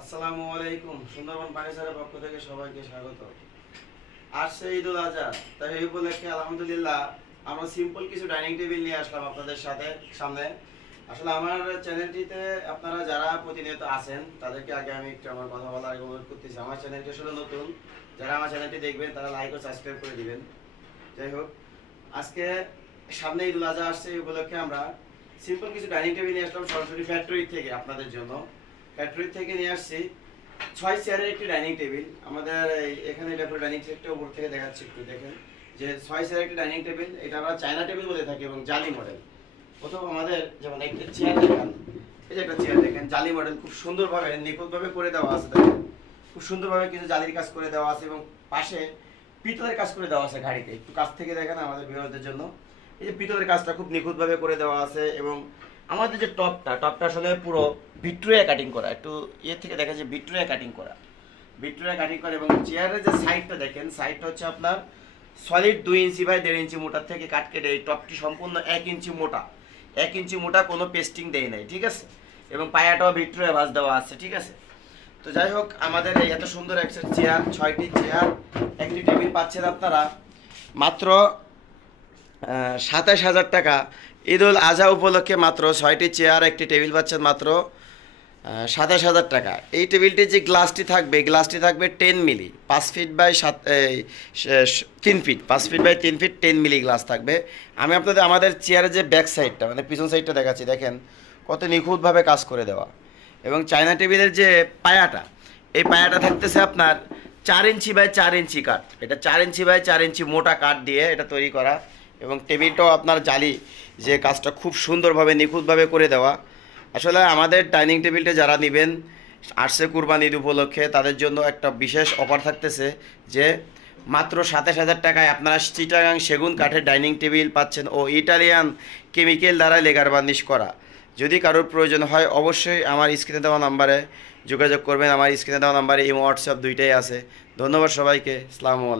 আসসালামু আলাইকুম। সুন্দরবন ফার্নিচারের পক্ষ থেকে সবাইকে স্বাগত। আসছে ঈদুল আজহা, তাই এই উপলক্ষে আলহামদুলিল্লাহ আমরা সিম্পল কিছু ডাইনিং টেবিল নিয়ে আসলাম আপনাদের সামনে। আসলে আমার চ্যানেলটিতে আপনারা যারা প্রতিনিয়ত আছেন তাদেরকে আগে আমি একটু আমার কথা বলার অনুরোধ করতেছি। আমার চ্যানেলটি আসলে নতুন, যারা আমার চ্যানেলটি দেখবেন তারা লাইক ও সাবস্ক্রাইব করে দিবেন। যাই হোক, আজকে সামনে ঈদুল আজহা আসছে, এই উপলক্ষে আমরা সিম্পল কিছু ডাইনিং টেবিল নিয়ে আসলাম সরাসরি ফ্যাক্টরি থেকে আপনাদের জন্য। ফ্যাক্টরি থেকে নিয়ে আসছি 6 চেয়ারের একটি ডাইনিং টেবিল। আমাদের এখানে এটা পুরো ডাইনিং সেটটা উপর থেকে দেখাচ্ছি, একটু দেখেন যে 6 চেয়ারের একটি ডাইনিং টেবিল। এটা আমরা চায়না টেবিল বলে থাকি এবং জালি মডেল। প্রথম আমাদের যেমন একটা চেয়ার দেখেন, এই যে একটা চেয়ার দেখেন জালি মডেল, খুব সুন্দরভাবে নিখুঁতভাবে করে দেওয়া আছে। দেখেন খুব সুন্দরভাবে কিছু জালির কাজ করে দেওয়া আছে এবং পাশে পিতলের কাজ করে দেওয়া আছে গাড়িতে। একটু কাছ থেকে দেখেন আমাদের ভিউয়ারদের জন্য। এই যে পিতলের কাজটা খুব নিখুঁতভাবে করে দেওয়া আছে এবং আমাদের যে টপটা আসলে পুরো ভিক্টোরিয়া কাটিং করা। একটু ইয়ে থেকে দেখা যায় ভিক্টোরিয়া কাটিং করা এবং চেয়ারের যে সাইডটা দেখেন, সাইডটা হচ্ছে আপনার সলিড 2 ইঞ্চি বাই 1.5 ইঞ্চি মোটার থেকে কাট কেটে এই টপটি সম্পূর্ণ 1 ইঞ্চি মোটা, 1 ইঞ্চি মোটা, কোনো পেস্টিং দেয় নাই, ঠিক আছে। এবং পায়াটাও ভিক্টোরিয়া ভাঁজ দেওয়া আছে, ঠিক আছে। তো যাই হোক, আমাদের এই এত সুন্দর একটা চেয়ার, 6টি চেয়ার, একটি টেবিল পাচ্ছেন আপনারা মাত্র 27,000 টাকা। ঈদুল আজহা উপলক্ষে মাত্র 6টি চেয়ার, একটি টেবিল পাচ্ছেন মাত্র 27,000 টাকা। এই টেবিলটির যে গ্লাসটি থাকবে 10 milli, 5 feet by 3 feet, 5 feet by 3 feet 10 milli glass থাকবে। আমি আপনাদের আমাদের চেয়ারের যে ব্যাক সাইডটা মানে পিছন সাইডটা দেখাচ্ছি, দেখেন কত নিখুঁতভাবে কাজ করে দেওয়া। এবং চায়না টেবিলের যে পায়াটা, এই পায়াটা থাকতেছে আপনার 4 ইঞ্চি বাই 4 ইঞ্চি কাঠ। এটা 4 ইঞ্চি বাই 4 ইঞ্চি মোটা কাঠ দিয়ে এটা তৈরি করা। এবং টেবিলটাও আপনার জালি যে কাজটা খুব সুন্দরভাবে নিখুঁতভাবে করে দেওয়া। আসলে আমাদের ডাইনিং টেবিলটা যারা নেবেন আসছে কুরবানি ঈদ উপলক্ষে, তাদের জন্য একটা বিশেষ অফার থাকতেছে যে মাত্র 27,000 টাকায় আপনারা চিটাগাং সেগুন কাঠের ডাইনিং টেবিল পাচ্ছেন ও ইটালিয়ান কেমিক্যাল দ্বারা লেগার বার্নিশ করা। যদি কারোর প্রয়োজন হয় অবশ্যই আমার স্ক্রিনে দেওয়া নাম্বারে যোগাযোগ করবেন। আমার স্ক্রিনে দেওয়া নাম্বারে এই হোয়াটসঅ্যাপ দুইটাই আছে। ধন্যবাদ সবাইকে। আসসালামু আলাইকুম।